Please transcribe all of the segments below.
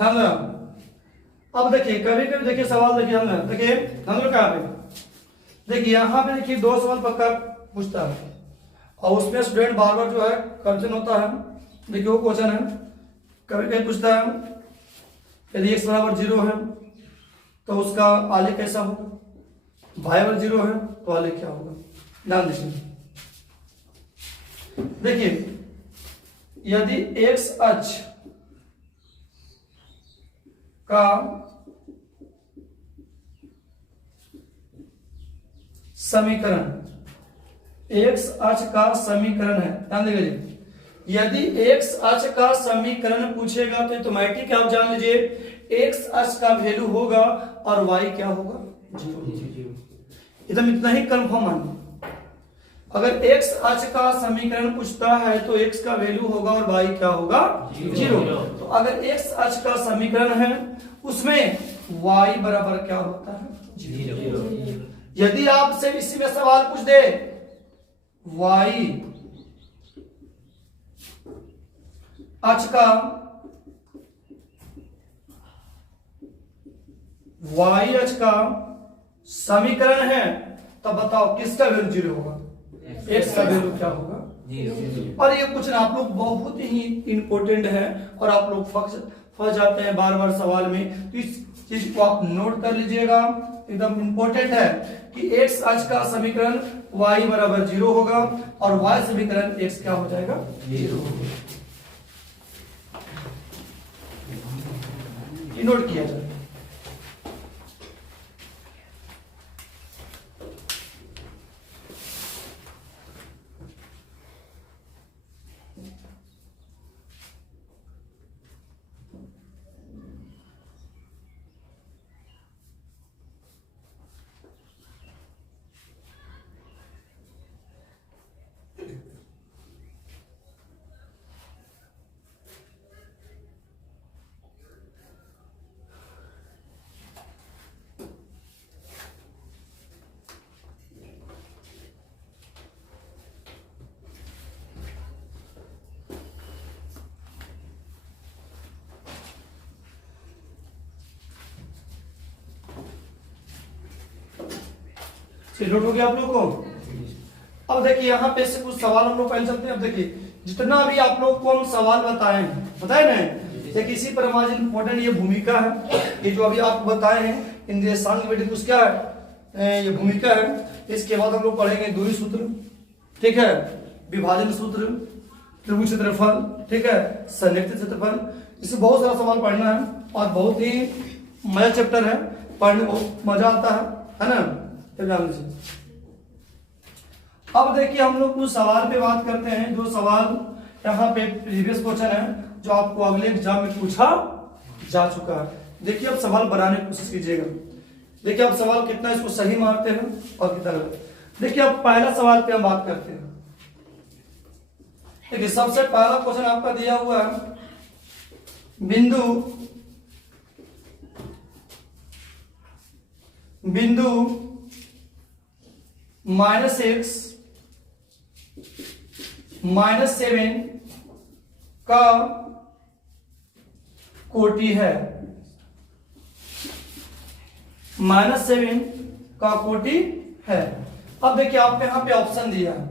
ध्यान देना। अब देखिए कभी कभी देखिए सवाल देखिए हम लोग कहाँ पे देखिए यहाँ पे देखिए 2 सवाल पक्का पूछता है और उसमें स्टूडेंट बार बार जो है कंफ्यूजन होता है। देखिए वो क्वेश्चन है, कभी कभी पूछता है यदि x बराबर 0 है तो उसका आलेख कैसा होगा, y बराबर 0 है तो आलेख क्या होगा। ध्यान दीजिए, देखिए यदि x अक्ष का समीकरण x अक्ष का समीकरण है, ध्यान दीजिए यदि x अक्ष का समीकरण पूछेगा तो ऑटोमेटिक आप जान लीजिए x अक्ष का वैल्यू होगा और y क्या होगा, 0। एकदम इतना ही कंफर्म है। अगर x अक्ष का समीकरण पूछता है तो x का वैल्यू होगा और y क्या होगा, 0। तो अगर x अक्ष का समीकरण है उसमें y बराबर क्या होता है, 0। यदि आपसे इसी में सवाल पूछ दे y अक्ष का समीकरण है तब बताओ किसका वैल्यू 0 होगा, x का वैल्यू क्या होगा, 0। और ये कुछ आप लोग बहुत ही इंपॉर्टेंट है और आप लोग फंस जाते हैं बार बार सवाल में, तो इस चीज को आप नोट कर लीजिएगा, एकदम इंपॉर्टेंट है कि x अक्ष का समीकरण y बराबर 0 होगा और y समीकरण x क्या हो जाएगा, 0 होगा। नोट किया जाए। नोट हो गया आप लोगों को। अब देखिए यहाँ पे से कुछ सवाल हम लोग पहले चलते हैं। अब देखिए जितना भी आप लोग को हम सवाल बताए ना, देखिए इसी पर हमारी इंपॉर्टेंट ये भूमिका है, ये जो अभी आपको बताए हैं इंद्रियसांग कुछ क्या है, ये भूमिका है। इसके बाद हम लोग पढ़ेंगे दूरी सूत्र, ठीक है, विभाजन सूत्र, त्रिभुज क्षेत्रफल, ठीक है, संयुक्त क्षेत्रफल, इससे बहुत सारा सवाल पढ़ना है और बहुत ही मजा चैप्टर है, पढ़ने में बहुत मजा आता है ना। अब देखिए हम लोग कुछ सवाल पे बात करते हैं, जो सवाल यहाँ पे प्रीवियस क्वेश्चन है जो आपको अगले एग्जाम में पूछा जा चुका है। देखिए अब सवाल बनाने की कोशिश कीजिएगा, देखिए अब सवाल कितना इसको सही मारते हैं और कितना गलत। देखिए अब पहला सवाल पे हम बात करते हैं। देखिए सबसे पहला क्वेश्चन आपका दिया हुआ है, बिंदु -x -7 का कोटि है, -7 का कोटि है। अब देखिए आपने यहाँ पे ऑप्शन दिया है,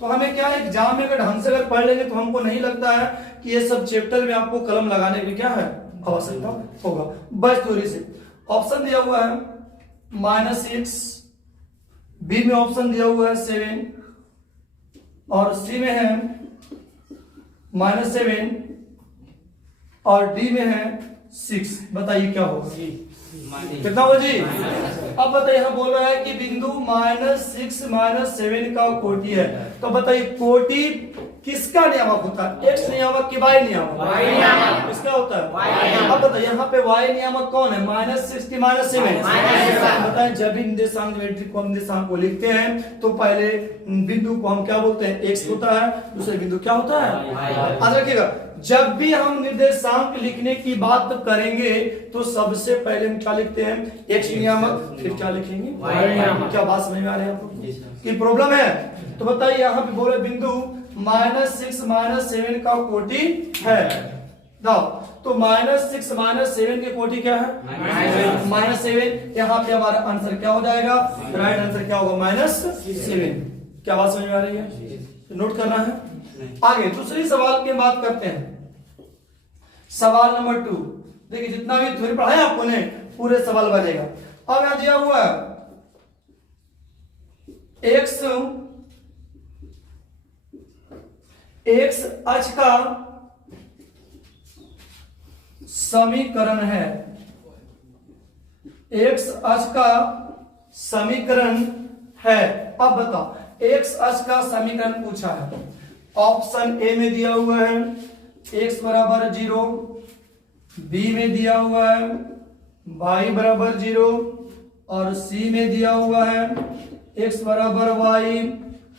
तो हमें क्या है एग्जाम में अगर ढंग से अगर पढ़ लेंगे तो हमको नहीं लगता है कि ये सब चैप्टर में आपको कलम लगाने की क्या है आवश्यकता होगा। बस थोड़ी से ऑप्शन दिया हुआ है -6, बी में ऑप्शन दिया हुआ है 7 और सी में है -7 और डी में है 6। बताइए क्या होगा, कितना होगा जी। अब बताइए यहाँ बोल रहा है कि बिंदु -6 -7 का कोटि है, तो बताइए कोटि किसका नियामक होता है, x नियामक कि y नियामक, किसका होता है। अब बताइए यहाँ पे y नियामक कौन है, -6 कि -7। बताएं जब भी निर्देशांक ज्योमेट्रिक को निर्देशांक को लिखते हैं तो पहले बिंदु को हम क्या बोलते हैं, x होता है, दूसरे बिंदु क्या होता है, याद रखिएगा। जब भी हम निर्देशांक लिखने की बात करेंगे तो सबसे पहले हम क्या लिखते हैं, x नियामक, फिर क्या लिखेंगे, y नियामक। क्या बात समझ में आ रही है आपको की प्रॉब्लम है। तो बताइए यहाँ पे बोले बिंदु -6 -7 का कोटि है, दाओ तो -6 -7 की कोटि क्या है -7। यहाँ पे हमारा आंसर क्या हो जाएगा, राइट आंसर क्या होगा -7। क्या बात समझ में आ रही है, नोट करना है। आगे दूसरी सवाल की बात करते हैं, सवाल नंबर 2। देखिए जितना भी थ्योरी पढ़ाया आपको ने पूरे सवाल बनेगा। अब यहां दिया हुआ है x अक्ष का समीकरण है, x अक्ष का समीकरण है। अब बताओ x अक्ष का समीकरण पूछा है, ऑप्शन ए में दिया हुआ है x बराबर 0, बी में दिया हुआ है y बराबर 0 और सी में दिया हुआ है x बराबर y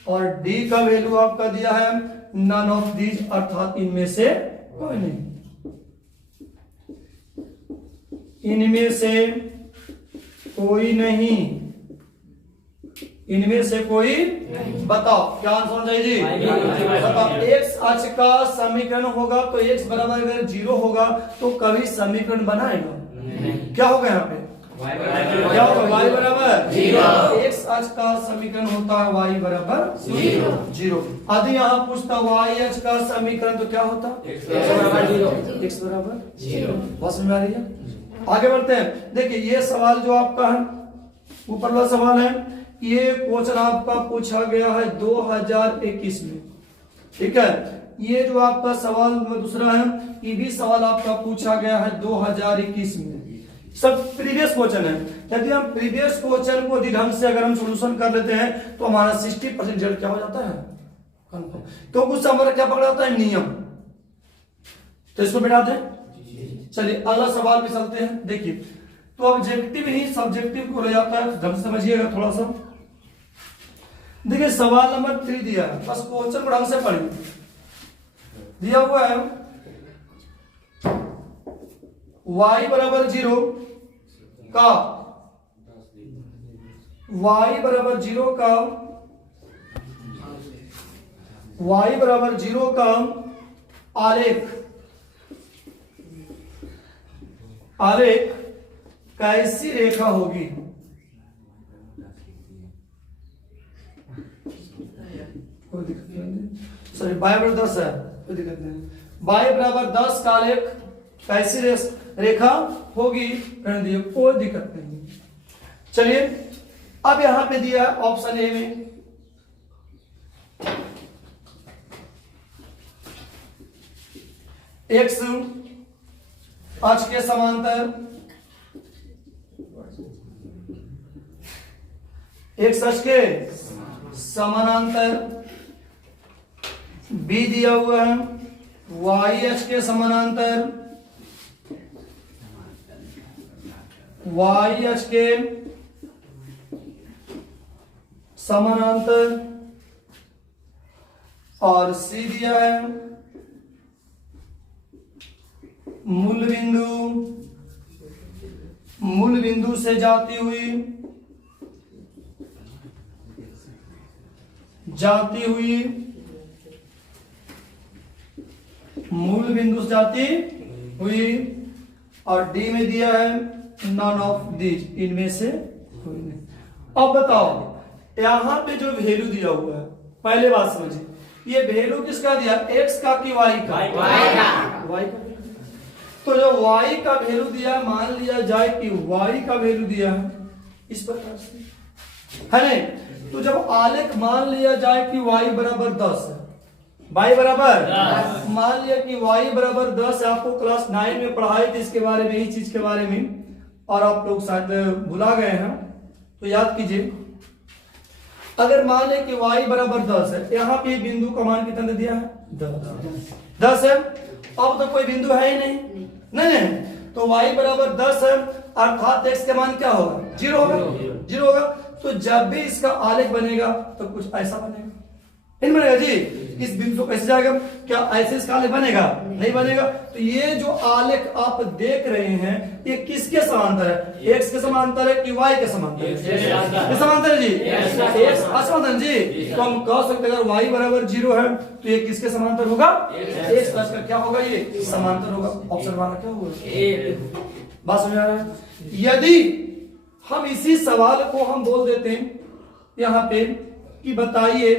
और डी का वैल्यू आपका दिया है नन ऑफ दीज, अर्थात इनमें से कोई नहीं, इनमें से कोई नहीं, इनमें से कोई नहीं। बताओ क्या आंसर होना चाहिए जी, बताओ x अक्ष का समीकरण होगा तो x बराबर अगर 0 होगा तो कभी समीकरण बनाएगा क्या होगा यहाँ पे क्या होगा, y बराबर 0। x अक्ष का समीकरण होता है y बराबर 0। यदि यहाँ पूछता y अक्ष का समीकरण तो क्या होता x बराबर 0। बात समझ में आ रही है। आगे बढ़ते हैं। देखिए ये सवाल जो आपका है ऊपर वाला सवाल है, ये क्वेश्चन आपका पूछा गया है 2021 में, ठीक है। ये जो आपका सवाल दूसरा है, ये भी सवाल आपका पूछा गया है 2021 में। सब प्रीवियस क्वेश्चन है। यदि हम प्रीवियस क्वेश्चन को ढंग से अगर हम सॉल्यूशन कर लेते हैं तो हमारा 60% रिजल्ट क्या हो जाता है कंफर्म। तो कुछ हमारा क्या पकड़ा होता है नियम, तो इसको बिठा दें। चलिए अगला सवाल पे चलते हैं। देखिए तो ऑब्जेक्टिव ही सब्जेक्टिव को ले जाता है, ढंग से समझिएगा थोड़ा सा। देखिए सवाल नंबर 3 दिया है, बस क्वेश्चन को ढंग से पढ़िए। दिया हुआ है y बराबर 0 का y बराबर 0 का आलेख कैसी रेखा होगी। कोई दिक्कत नहीं, सॉरी y बराबर 10 है, कोई दिक्कत नहीं। y बराबर 10 का आलेख कैसी रेखा होगी, कोई दिक्कत नहीं। चलिए अब यहां पे दिया ऑप्शन ए में x अक्ष के समांतर, x अक्ष के समानांतर, b दिया हुआ है y अक्ष के समानांतर, y अक्ष के समानांतर और c दिया है मूल बिंदु से जाती हुई मूल बिंदु से जाती हुई और डी में दिया है नन ऑफ दीज, इनमें से कोई नहीं। अब बताओ यहां पे जो वैल्यू दिया हुआ है, पहले बात समझिए, ये वैल्यू किसका दिया, x का कि y का, y का। तो जो y का वैल्यू दिया, मान लिया जाए कि y का वैल्यू दिया है इस प्रकार से, है नहीं। तो जब आलेख मान लिया जाए कि y बराबर 10 है, y बराबर मान लिया कि y बराबर 10 है, आपको क्लास 9 में पढ़ाई थी इसके बारे में, इस चीज के बारे में, और आप लोग शायद भुला गए हैं, तो याद कीजिए। अगर मान ले कि y बराबर 10 है, यहाँ पे बिंदु का मान कितना दे दिया है 10 है। अब तो कोई बिंदु है ही नहीं, तो y बराबर 10 है, अर्थात x का मान क्या होगा 0 होगा। तो जब भी इसका आलेख बनेगा तो कुछ ऐसा बनेगा, नहीं बनेगा जी। इस बिंदु कैसे जाएगा? क्या ऐसे इसका आलेख बनेगा? नहीं बनेगा। तो ये जो आलेख आप देख रहे हैं ये किसके समांतर है? एक्स के समांतर है कि वाई के समांतर है? किसके समांतर है जी? एक्स असमांतर जी। तो हम कह सकते हैं अगर वाई बराबर 0 है तो ये किसके समांतर होगा? एक्स प्लस का क्या होगा? ये समांतर होगा। ऑप्शन हमारा क्या होगा? बात समझ आ रहा है? यदि हम इसी सवाल को हम बोल देते हैं यहाँ पे कि बताइए,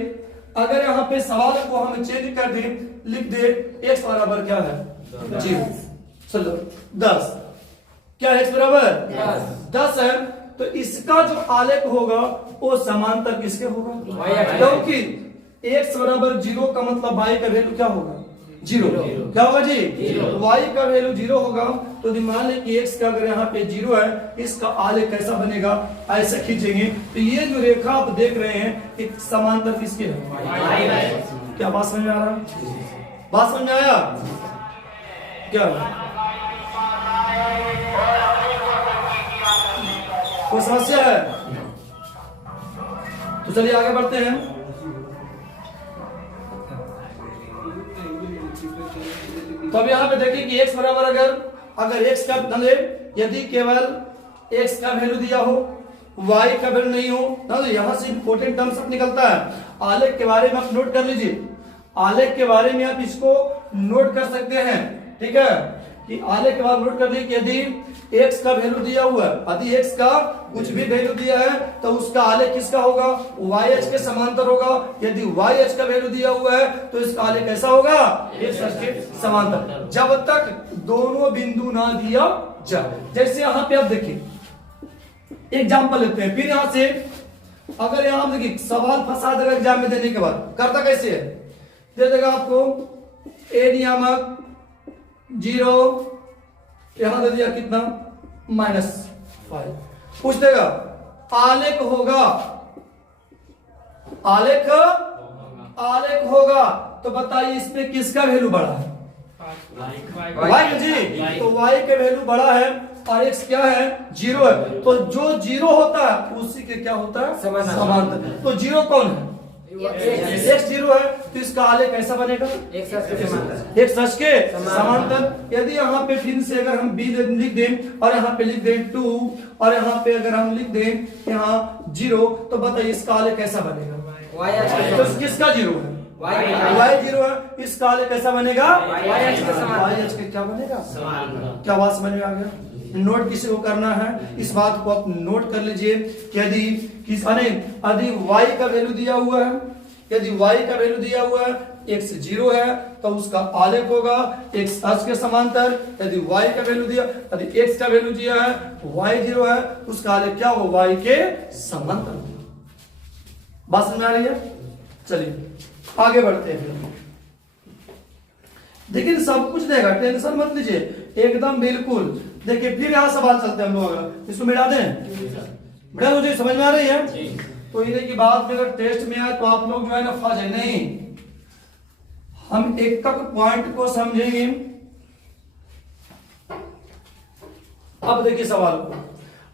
अगर यहाँ पे सवाल को हम चेंज कर दें, लिख दे x बराबर क्या है? 0। चलो 10, क्या x बराबर 10 है तो इसका जो आलेख होगा वो समांतर किसके होगा? क्योंकि x बराबर 0 का मतलब y का वैल्यू क्या होगा? 0। क्या होगा जी? y का वैल्यू 0 होगा। तो मान लें कि x का अगर यहाँ पे 0 है, इसका आलेख कैसा बनेगा? ऐसा खींचेंगे तो ये जो रेखा आप देख रहे हैं एक समांतर किसके है? क्या बात समझ में आ रहा है? बात समझ में आया क्या? कोई समस्या है? तो चलिए आगे बढ़ते हैं। तो अब यहाँ पे देखिए कि x बराबर अगर x का मतलब यदि केवल x का वैल्यू दिया हो, y का वैल्यू नहीं हो ना, तो यहाँ से इंपोर्टेंट टर्म सब निकलता है। आलेख के बारे में आप नोट कर लीजिए, आलेख के बारे में आप इसको नोट कर सकते हैं। ठीक है कि आलेख के बाद नोट कर लीजिए कि यदि x का वैल्यू दिया हुआ है, यदि x का कुछ भी वैल्यू दिया है तो उसका आलेख किसका होगा? YH के समांतर होगा। यदि YH का वैल्यू दिया हुआ है तो इसका आलेख कैसा होगा? x के समांतर, जब तक दोनों बिंदु ना दिया जाए। जैसे यहाँ पे आप देखिए एग्जाम्पल लेते हैं, फिर यहां से अगर यहां देखिए सवाल फंसा देगा एग्जाम में देने के बाद, करता कैसे है? दे देगा आपको a नियामक 0, यहां दे दिया कितना? -5। पूछ देगा आलेख होगा, आलेख होगा तो बताइए इसमें किसका वैल्यू बड़ा है? y जी। तो y का वैल्यू बड़ा है और x क्या है? 0 है। तो जो 0 होता है उसी के क्या होता है? समांतर। तो 0 कौन है? x 0 है तो इसका आलेख कैसा बनेगा? x अक्ष के समांतर। यदि यहाँ पे फिर से अगर हम b लिख दें और यहाँ पे लिख दें 2 और यहाँ पे अगर हम लिख दें यहाँ 0 तो बताइए इसका आलेख कैसा बनेगा? तो किसका 0 है? y 0 है, इसका आलेख कैसा बनेगा? YH के क्या बनेगा? क्या बात समझ में आ गया? नोट किसी को करना है इस बात को आप नोट कर लीजिए। यदि y का वैल्यू दिया हुआ है, यदि y का वैल्यू दिया हुआ है x 0 है तो उसका आलेख होगा x अक्ष के समांतर। यदि y का वैल्यू दिया, यदि x का वैल्यू दिया है y 0 है तो उसका आलेख क्या होगा? y के समांतर। बात समझ में आ रही है? चलिए आगे बढ़ते हैं। देखिए सब कुछ देगा, टेंशन मत लीजिए, एकदम बिल्कुल। देखिए फिर यहाँ सवाल चलते हैं हम लोग, अगर इसको मिटा दें बेटा, मुझे समझ में आ रही है? तो इन्हें की बात में अगर टेस्ट में आए तो आप लोग जो है ना फंस है नहीं, हम एक एक पॉइंट को समझेंगे। अब देखिए सवाल को,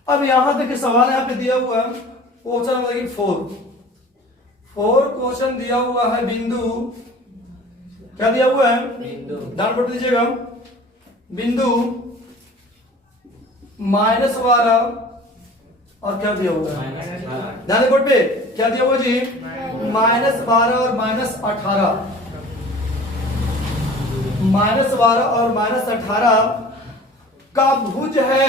अब यहां देखिए सवाल यहाँ पे दिया हुआ है क्वेश्चन नंबर देखिए 4 क्वेश्चन दिया हुआ है बिंदु, क्या दिया हुआ है? ध्यान बोट दीजिएगा, बिंदु -12 और क्या दिया हुआ है? ध्यान बोर्ड पे क्या दिया हुआ जी? -12 और -18, -12 और -18 का भुज है,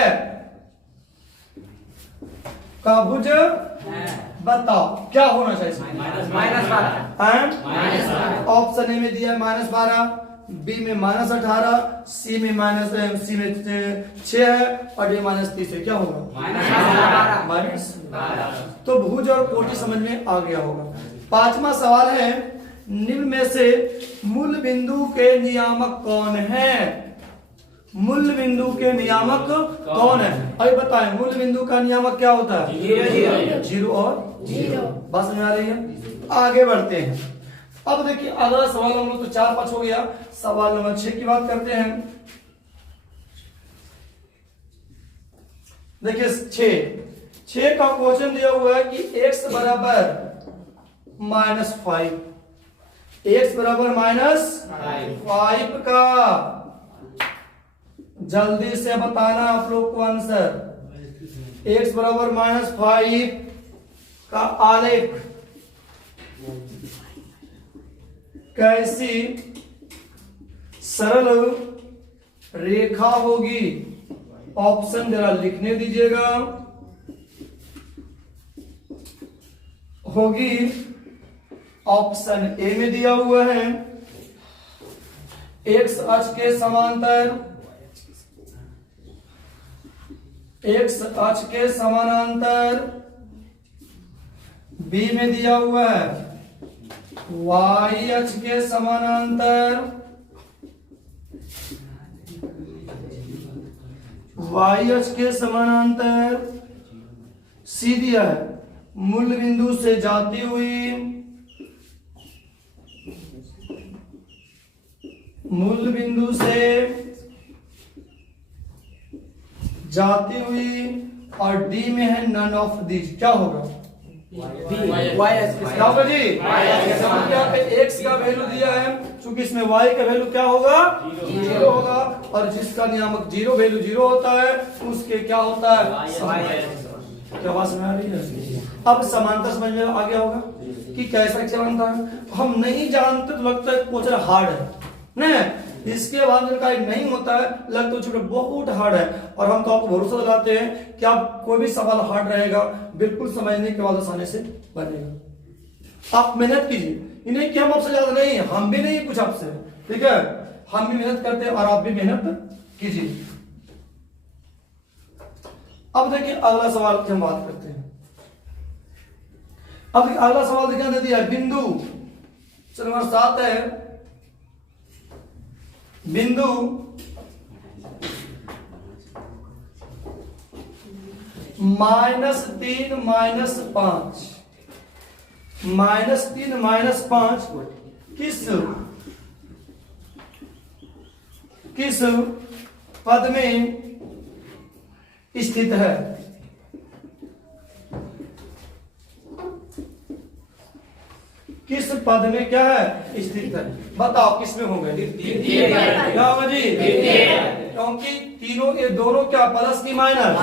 का भुज बताओ क्या होना चाहिए? -12। ऑप्शन ए में दिया है -12, बी में -18, सी में -6 है और डी -30 है। क्या होगा? -12। तो भुज और कोटि समझ में आ गया होगा। पांचवा सवाल है, निम्न में से मूल बिंदु के नियामक कौन है? मूल बिंदु के नियामक कौन है? अभी बताएं मूल बिंदु का नियामक क्या होता है? 0 और 0। बात समझ आ रही है? आगे बढ़ते हैं। अब देखिए अगला सवाल हम लोग तो 4-5 हो गया, सवाल नंबर 6 की बात करते हैं। देखिए 6 का क्वेश्चन दिया हुआ है कि x बराबर -5 x बराबर -5 का जल्दी से बताना आप लोग को आंसर। x बराबर -5 का आलेख कैसी सरल रेखा होगी? ऑप्शन जरा लिखने दीजिएगा। होगी ऑप्शन ए में दिया हुआ है, एक्स अक्ष के समांतर, एक्स अक्ष के समानांतर। बी में दिया हुआ है वाई अक्ष के समानांतर, वाई अक्ष के समानांतर। सी दिया है मूल बिंदु से जाती हुई, मूल बिंदु से जाती हुई। और डी में है नन ऑफ दीज। क्या होगा? क्या होगा जी? यहाँ पे एक्स का वैल्यू दिया है, क्योंकि इसमें वाई का वैल्यू क्या होगा? 0 होगा। और जिसका नियामक 0 वैल्यू 0 होता है उसके क्या होता है? क्या बात समझ आ रही है? अब समांतर समझ में आ गया होगा कि कैसा समांतर है। हम नहीं जानते तो लगता है क्वेश्चन हार्ड है नहीं, इसके बाद का नहीं होता है लगता है छोटे बहुत हार्ड है। और हम तो आपको भरोसा लगाते हैं कि आप कोई भी सवाल हार्ड रहेगा बिल्कुल समझने के बाद आसानी से बनेगा। आप मेहनत कीजिए, इन्हें कि हम आपसे ज्यादा नहीं, हम भी नहीं कुछ आपसे, ठीक है? हम भी मेहनत करते हैं और आप भी मेहनत कीजिए। अब देखिए अगला सवाल की हम बात करते हैं। अब अगला सवाल क्या दे दिया? बिंदु नंबर 7 है, बिंदु -3 -5, -3 -5 किस पद में स्थित है? किस पद में क्या है? स्थित है। बताओ किस में होंगे? क्या होगा जी? क्योंकि तीनों ये दोनों क्या प्लस की minus,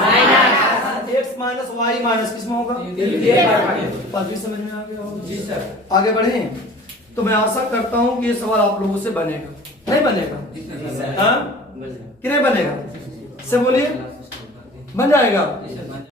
x minus y minus किस में होगा? पद भी समझ में आ गया होगा जी सर। आगे बढ़े तो मैं आशा करता हूं कि ये सवाल आप लोगों से बनेगा, नहीं बनेगा? कि नहीं बनेगा? से बोलिए बन जाएगा।